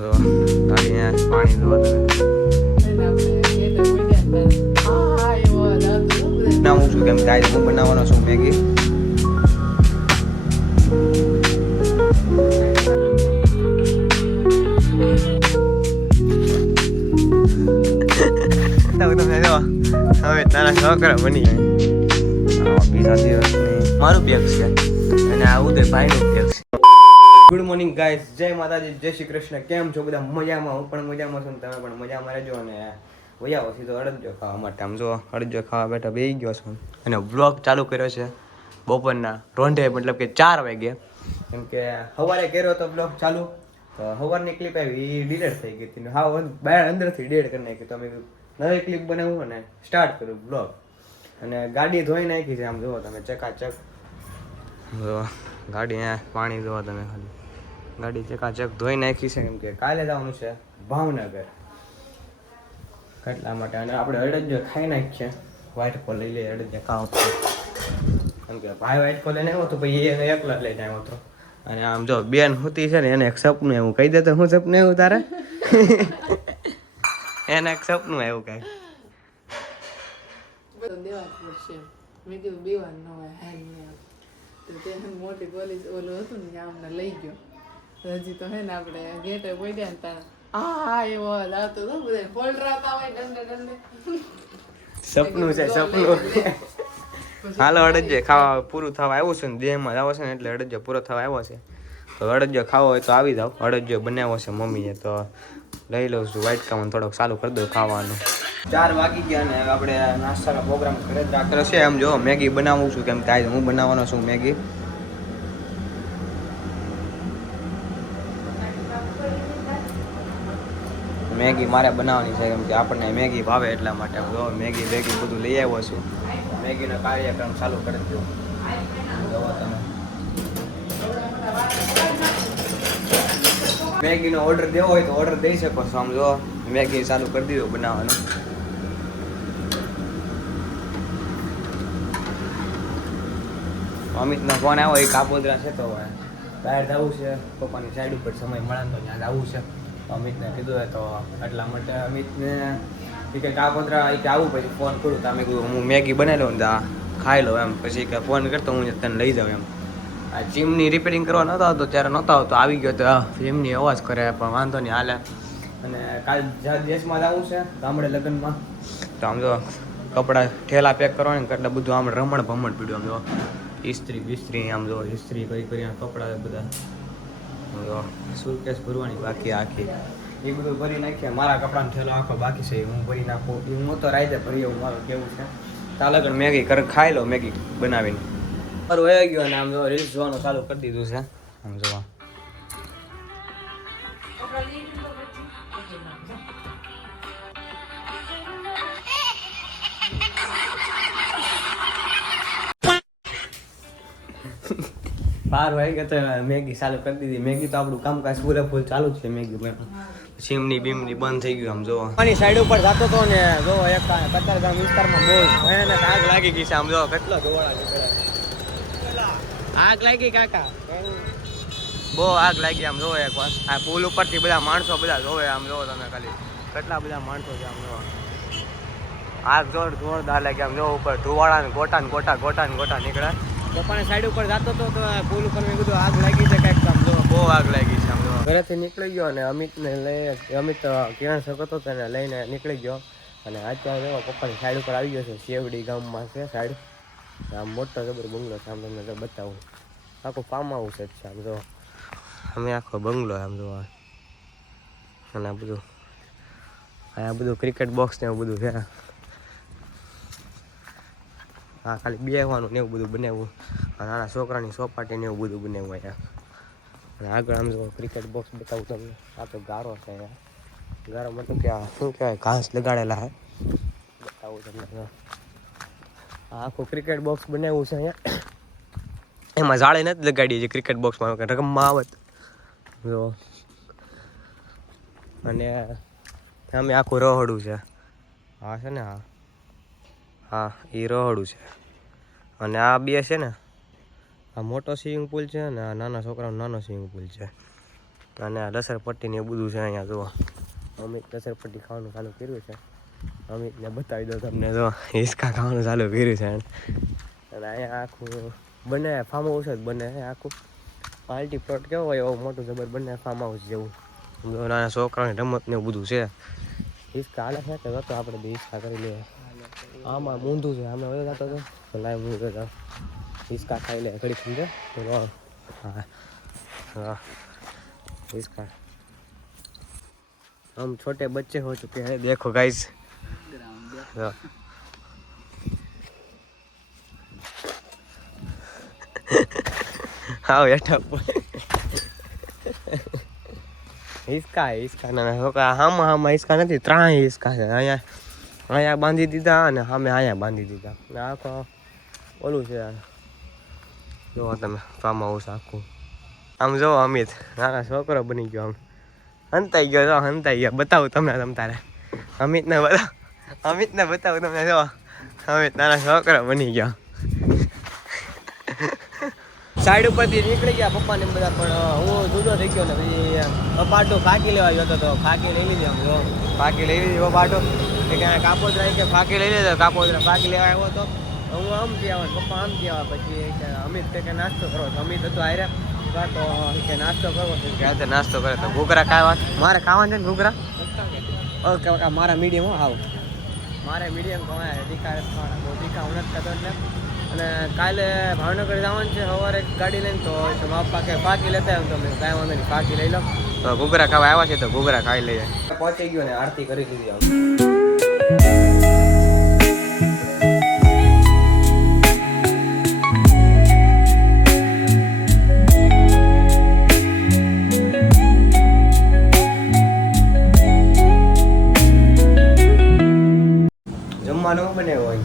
પાણી દો બનાવું છું કેમ ગાય હું બનાવવાનો છું મેગી. હવે તારા છોકરા બની બીજા દિવસની મારું બેગ છે અને આ ઉદયભાઈનું બેગ છે. ગુડ મોર્નિંગ ગાઈસ, જય માતાજી, જય શ્રી કૃષ્ણ. કેમ છો બધા? મજામાં? હું પણ મજામાં છું, તમે પણ મજામાં રહેજો. અને વયા સીધો અડદજો ખાવા માટે. આમ જો અડદજો ખાવા બેઠા બેસી ગયો છું અને વ્લોગ ચાલુ કર્યો છે બપોરના રોંઢે, મતલબ કે 4 વાગે. કેમ કે સવારે કર્યો તો વ્લોગ ચાલુ, તો સવારની ક્લિપ આવી એ ડિલીટ થઈ ગઈ હતી. હા, બહાર અંદરથી ડિલીટ કરી નાખી. તો અમે નવી ક્લિપ બનાવું અને સ્ટાર્ટ કર્યું વ્લોગ. અને ગાડી ધોઈ નાખી છે, આમ જુઓ તમે, ચકાચક. જો ગાડી પાણી જોવો તમે, ખાલી ગાડી ચકાચક ધોઈ નાખી છે. કેમ કે કાલે જવાનું છે ભાવનગર, એટલા માટે. અને આપણે અડદજો ખાઈ નાખીએ, વ્હાઈટ કોલ લઈ લઈએ, અડદજો ખાવ. કેમ કે ભાઈ વ્હાઈટ કોલ લઈને આવ્યો તો પછી એને એકલા જ લઈને આવ્યો હતો. અને આમ જો બેન હોતી છે ને, એને એક સપનું એવું કહી દે તો હું સપનું એવું તારે એને એક સપનું એવું કઈ મોટી પોલીસ ઓલું હતું ને અમને લઈ ગયો. હજી તો હે ને આપણે ગેટે પડ્યા ને તારે એવો આવતો હતો, બધા ફોલ્ડરાતા હોય દંડે દંડે. સપનું છે સપનું. હાલો અડદજો ખાવા પૂરું થવા આવ્યું છે ને, દેહમાં આવો છે ને એટલે અડદજો પૂરો થવા આવ્યો છે. તો અડદજો ખાવો હોય તો આવી જાવ. અડદજો બનાવ્યો છે મમ્મીએ, તો લઈ લઉં છું. વ્હાઈટ કામ થોડોક ચાલુ કરી દઉં ખાવાનું. 4 વાગી ગયા ને આપણે નાસ્તાનો પ્રોગ્રામ ઘરે જ રાખેલો છે. એમ જો મેગી બનાવું છું, કેમ કે આજે હું બનાવવાનો છું મેગી. મેગી મારે બનાવવાની છે, કેમ કે આપણને મેગી ભાવે એટલા માટે. જો મેગી બેગી બધું લઈ આવ્યો છું. મેગીનો કાર્યક્રમ ચાલુ કરી દઉં. જોવો તમે, મેગીનો ઓર્ડર દેવો હોય તો ઓર્ડર દઈ શકો છો. આમ જો મેગી ચાલુ કરી દીધું બનાવવાનું. અમિતનો ફોન આવ્યો, એ કાપોદરા છે તો બહાર જવું છે પપ્પાની સાઈડ ઉપર, સમય મળે તો ત્યાં જવું છે. અમિતને કીધું હોય તો એટલા માટે અમિતને કે કાપોદરા કે આવું, પછી ફોન કરું. તો અમે કીધું હું મેગી બનાવી લઉં ને ખાઈ લઉં એમ. પછી કે ફોન કરતો હું તને લઈ જાઉં એમ. આ જીમની રિપેરિંગ કરવા નહોતો આવતો ત્યારે નહોતો આવતો, આવી ગયો તો જીમની અવાજ કરે, પણ વાંધો નહીં, હાલે. અને કાલ દેશમાં જવું છે ગામડે લગ્નમાં. તો આમ જો કપડાં ઠેલા પેક કરવાની એટલે બધું આમ રમણ ભમણ પીડ્યું. આમ જો ઇસ્ત્રી બિસ્ત્રી, આમ જો ઇસ્ત્રી કરી કપડાં બધા. જો સુટકેસ ભરવાની બાકી આખી, એ બધું ભરી નાખીએ. મારા કપડાનો ઠેલો આખો બાકી છે, હું ભરી નાખું. હું તો રાઈતે ભરી આવું, મારું કેવું છે. તાલે પણ મેગી ખાઈ લો, મેગી બનાવીને. મારું વહી ગયો અને આમ જો રીલ્સ જોવાનું ચાલુ કરી દીધું છે. આમ જોવા બાર વાગે તો મેગી ચાલુ કરી દીધી. મેગી તો આપણું કામકાજ પૂરેપૂરું ચાલુ જ છે. મેગી સીમની બીમની બંધ થઈ ગયું. આમ જોવો પાણી સાઈડ ઉપર જતો હતો ને, જો એક કતારગામ વિસ્તારમાં બહુ ભયાનક આગ લાગી ગઈ છે. આમ જો કેટલો ધોવાળા નીકળે. આગ લાગી કાકા, બહુ આગ લાગી. આમ જોવો એક વાર આ પુલ ઉપરથી બધા માણસો બધા જોવે. આમ જોવો તમે ખાલી કેટલા બધા માણસો છે. આમ જોવો આગ જોરદાર લાગી. આમ જોવો ઉપર ધુવાળા ને ગોટા નીકળે. પપ્પાને સાઈડ ઉપર જતો હતો તો પુલ ઉપર મેં કીધું આગ લાગી છે કંઈક. આમ જો બહુ આગ લાગી છે. આમ જો ઘરેથી નીકળી ગયો અને અમિતને લઈ, અમિત કિરણ શકતો હતો તેને લઈને નીકળી ગયો. અને અત્યારે જો પપ્પાની સાઈડ ઉપર આવી ગયો છે. શેવડી ગામમાં છે સાઈડ. આમ મોટો જબર બંગલો છે. આમ તમને બતાવું, આખું ફાર્મ હાઉસ જ છે. આમ જો અમે આખો બંગલો આમ જોવા. અને આ બધું ક્રિકેટ બોક્સ ને એવું બધું છે. હા, ખાલી બેસવાનું ને એવું બધું બનાવ્યું. નાના છોકરાની સોપાટી ને એવું બધું બનાવ્યું અહીંયા. અને આગળ આમ જો ક્રિકેટ બોક્સ બતાવું તમને. આ તો ગારો છે. ગારો મતલબ કે શું કહેવાય, ઘાસ લગાડેલા હે. બતાવું તમને. આખું ક્રિકેટ બોક્સ બનાવ્યું છે અહીંયા. એમાં જાળી નથી લગાડી, જે ક્રિકેટ બોક્સમાં રકમમાં આવત જો. અને અમે આખું રહોડું છે. હા છે ને, હા એ રહોડું છે. અને આ બે છે ને, આ મોટો સ્વિમિંગ પુલ છે ને આ નાના છોકરાનો નાનો સ્વિમિંગ પુલ છે. અને આ લસરપટ્ટી ને એ બધું છે અહીંયા જુઓ. અમિત લસરપટ્ટી ખાવાનું ચાલુ કર્યું છે. અમિતને બતાવી દો તમને, જો હિસકા ખાવાનું ચાલુ કર્યું છે. અને અહીંયા આખું બને ફાર્મ હાઉસ જ બને આખું. પાર્ટી પ્લોટ કેવો હોય એવું મોટું જબર બને ફાર્મ હાઉસ જેવું. નાના છોકરાની રમત ને એવું બધું છે. હિસકા હાલે છે તો આપણે બે હિસકા કરી લઈએ. આમાં મૂંધું છે, આમે વયો જતો હતો લાય મૂંધો જાવ. હિસકા ખાઈ લે ઘડી સમજે. હા हाँ इसका हम छोटे बच्चे हो चुके हैं, देखो गाइस. हाँ बेटा इसका ना होगा हम इसका नहीं त्रा इसका है. અહીંયા બાંધી દીધા અને સામે અહીંયા બાંધી દીધા. આખો ઓલું છે જો તમે ફાર્મ હાઉસ આખું. આમ જો અમિત નાના છોકરો બની ગયો. આમ હંતાઈ ગયો, જો હંતાઈ ગયો. બતાવું તમને તમ તારે અમિતને બતાવું તમને. જો અમિત નાના છોકરો બની ગયો. સાઈડ ઉપરથી નીકળી ગયા પપ્પાને બધા, પણ હું જુદો થઈ ગયો ને પછી પપ્પાટો ફાંકી લેવા ગયો તો ફાંકી લઈ લીધી. આમ જો ફાંકી લઈ લીધી પપ્પાટો કે કાપોદરા કે ફાંકી લઈ લીધો. કાપોદરા ફાંકી લેવા આવ્યો હતો. હું આમ કહેવા પપ્પા આમ કહેવા. પછી અમિત કે નાસ્તો કરો. અમિત હતો આયરે તો કે નાસ્તો કરવો કે નાસ્તો કરે તો ઘૂઘરા ખાવા મારે ખાવાનું છે ને ઘૂઘરા. ઓકે મારા મીડિયમ આવ મારે મીડિયમ ખવાય. તીખા ખાવાના બહુ તીખા હું નથી ખાતો એટલે. અને કાલે ભાવનગર જવાનું છે સવારે ગાડી લઈને, તો પપ્પા કે ફાંકી લેતા એમ. તો મેં કાંઈ વાંધો નહીં ફાંકી લઈ લો. તો ઘૂઘરા ખાવા આવ્યા છે તો ઘૂઘરા ખાઈ લઈએ. પહોંચી ગયો ને આરતી કરી લીધી. જમવાનું બનાવ્યું હોય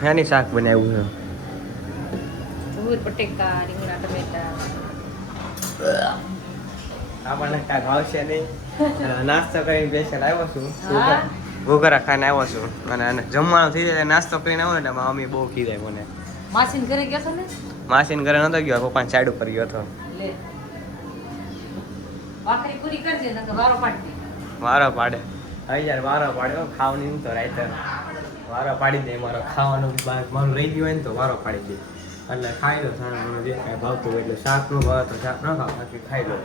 શાની શાક બનાવ્યું છે? બટેકા રીંગણા ટમેટા. આપણને કાંઈ ભાવશે નહીં. નાસ્તો કરીને સ્પેશિયલ આવ્યો છું. ઘૂઘરા ખાઈને આવ્યો છું. અને જમવાનું થઈ જાય નાસ્તો કરીને આવ્યો ને મમ્મી બહુ ખીજાય મને. માસીન ઘરે ગયો છો ને? માસીન ઘરે નતો ગયો, પપ્પાની સાઈડ ઉપર ગયો હતો. લે વાકરી પૂરી કરજે નકર વારો પાડી દે. વારો પાડે યાર, વારો પાડ્યો ખાવાની તો રાઈતે વારો પાડી દે. મારો ખાવાનું મારું રહી ગયું હોય ને તો વારો પાડી દે. એટલે ખાઈ લો સાણા જે કાંઈ ભાવતું હોય. એટલે શાક નું ભાવે તો શાક ન ખાવ, બાકી ખાઈ લો.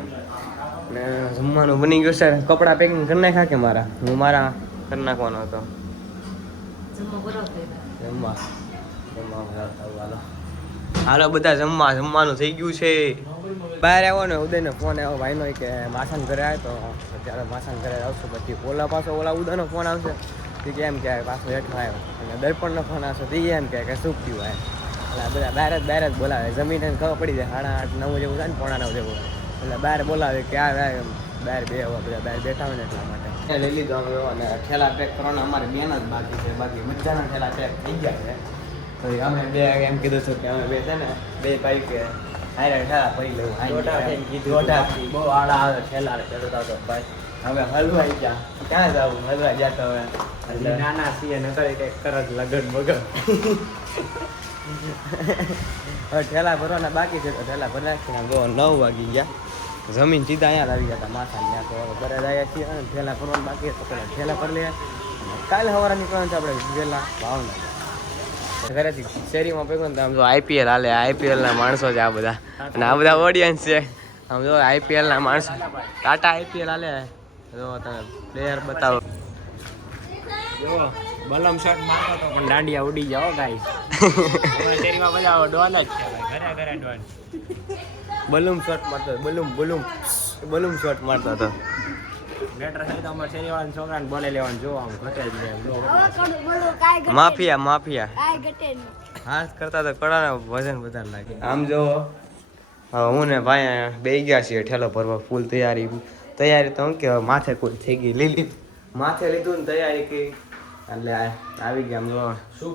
ને જમવાનું બની ગયું છે. કપડાં પેકિંગ કરી નાખ્યા કે મારા? હું મારા કરી નાખવાનો હતો. હાલો બધા જમવાનું થઈ ગયું છે. બહાર આવ્યો ને ઉદયનો ફોન આવ્યો ભાઈનો કે માસાન ઘરે આવે તો અત્યારે માસાન ઘરે આવશું. પછી ઓલા ઉદયનો ફોન આવશે તો કે એમ કે પાછો હેઠો આવ્યો. અને દર્પણનો ફોન આવશે તો એમ કે શું થયું હોય. એટલે બધા બહાર જ બોલાવે. જમીને ખબર પડી જાય 8:30 9 જેવું થાય ને, 8:45 જેવું. એટલે બહાર બોલાવે કે આ બહાર બે બધા બહાર બેઠા હોય ને એટલા માટે લઈ લીધો. અને ઠેલા પેક કરવાના અમારે બેન જ બાકી છે. બાકી મજાના ઠેલા પેક થઈ ગયા છે. તો અમે બે એમ કીધું છે કે અમે બે છે ને બે ભાઈ કે ઠેલા પડી લેવું. બહુ આડા આવે ઠેલા ચડતા તો ભાઈ. હવે હલવાઈ ગયા, ક્યાં જવું? હલવાઈ ગયા તો હવે એટલે નાના છીએ ને કરી કંઈક કરત લગન બગન. હવે ઠેલા ભરવાના બાકી છે તો ઠેલા ભરી નાખીને જો 9 વાગી ગયા. જમીન સીધા અહીંયા આવી ગયા હતા માથા ત્યાં. તો ઘરે આવ્યા છીએ અને ઠેલા ભરવાનું બાકી તો પેલા ઠેલા ભરી લઈએ. કાલે સવારે નીકળવાનું છે આપણે વહેલા ભાવનગર. ઘરેથી શેરીમાં ભેગું ને આમ જો IPL હાલે. IPL ના માણસો છે આ બધા. અને આ બધા ઓડિયન્સ છે. આમ જો IPL ના માણસો. ટાટા IPL હાલે. જો તમે પ્લેયર બતાવો. જો બલમ શોટ મારતો તો પણ દાંડિયા ઉડી જાઓ ગાઈસ. શેરીમાં બધા ડોન જ છે. ઘરે ડોન. બલૂમ શોટ મારતો. બલૂમ શોટ મારતો હતો. લેટર થઈ તો અમારે શેરીવાળા છોકરાને બોલે લેવાનું જો આમ ઘટે જ લે. માફિયા હાથ કરતા તો કડાના વજન વધારે લાગે. આમ જો હું ને ભાઈ બે ગયા છીએ ઠેલો ભરવા. ફૂલ તૈયારી તો હું કે માથે કોઈ થઈ ગઈ લીલી. માથે લીધું ને તૈયારી કરી એટલે આવી ગયા. આમ જો શું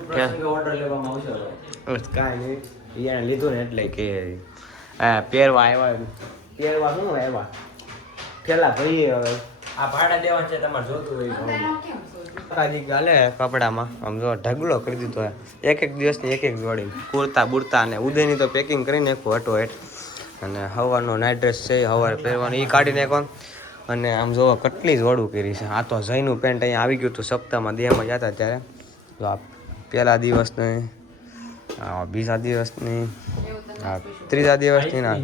ઓર્ડર લેવામાં આવશે? કાંઈ નહીં, એને લીધું ને એટલે કે પહેરવા આવ્યા. શું આવ્યા ઠેલા ભાઈ. હવે આ ભાડા દેવાનું છે તમારે જોતું હોય ગાલે કપડામાં. આમ જો ઢગલો કરી દીધો. એક દિવસની એક જોડી કુર્તા બુરતા અને ઉદયની તો પેકિંગ કરીને નાખું હટો હેઠ. અને સવારનો નાઇટ ડ્રેસ છે સવારે પહેરવાનો એ કાઢી નાખવાનું. અને આમ જોવો કેટલી જ વડું કરી છે. આ તો જઈનું પેન્ટ અહીંયા આવી ગયું હતું સપ્તાહમાં દેહમાં જતા ત્યારે. તો આ પહેલા દિવસની, બીજા દિવસની, ત્રીજા દિવસની ના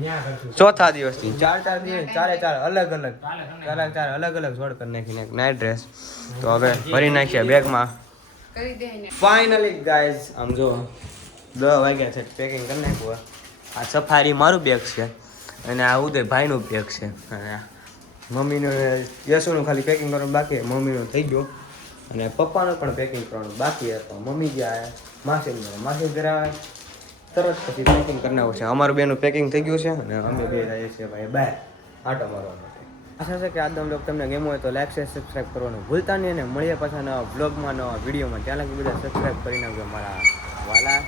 ચોથા દિવસની ચાર દિવસ ચારે અલગ અલગ જોડ કરી નાખીને નાઇટ ડ્રેસ. તો હવે ભરી નાખીએ બેગમાં. કરી દે ને. ફાઇનલી ગાઈઝ આમ જો 10 વાગ્યા છે પેકિંગ કરી નાખ્યું. આ સફારી મારું બેગ છે અને આ ઉદય ભાઈનું બેગ છે. અને મમ્મીનું યશુનું ખાલી પેકિંગ કરવાનું બાકી, મમ્મીનું થઈ ગયું. અને પપ્પાનું પણ પેકિંગ કરવાનું બાકી હતું. મમ્મી ગયા માસી ઘરે આવે તરત પછી પેકિંગ કરી નાખવું છે. અમારું બેનું પેકિંગ થઈ ગયું છે અને અમે બે જઈએ છીએ ભાઈ બહાર આટો મારવા માટે. આશા છે કે આજનો બ્લોગ તમને ગમ્યો હોય તો લાઈક શેર સબસ્ક્રાઈબ કરવાનું ભૂલતા નહીં. અને મળીએ પાછા નવા બ્લોગમાં નવા વિડીયોમાં. ત્યાં લગી બધા સબસ્ક્રાઈબ કરી નાખજો મારા વાલા.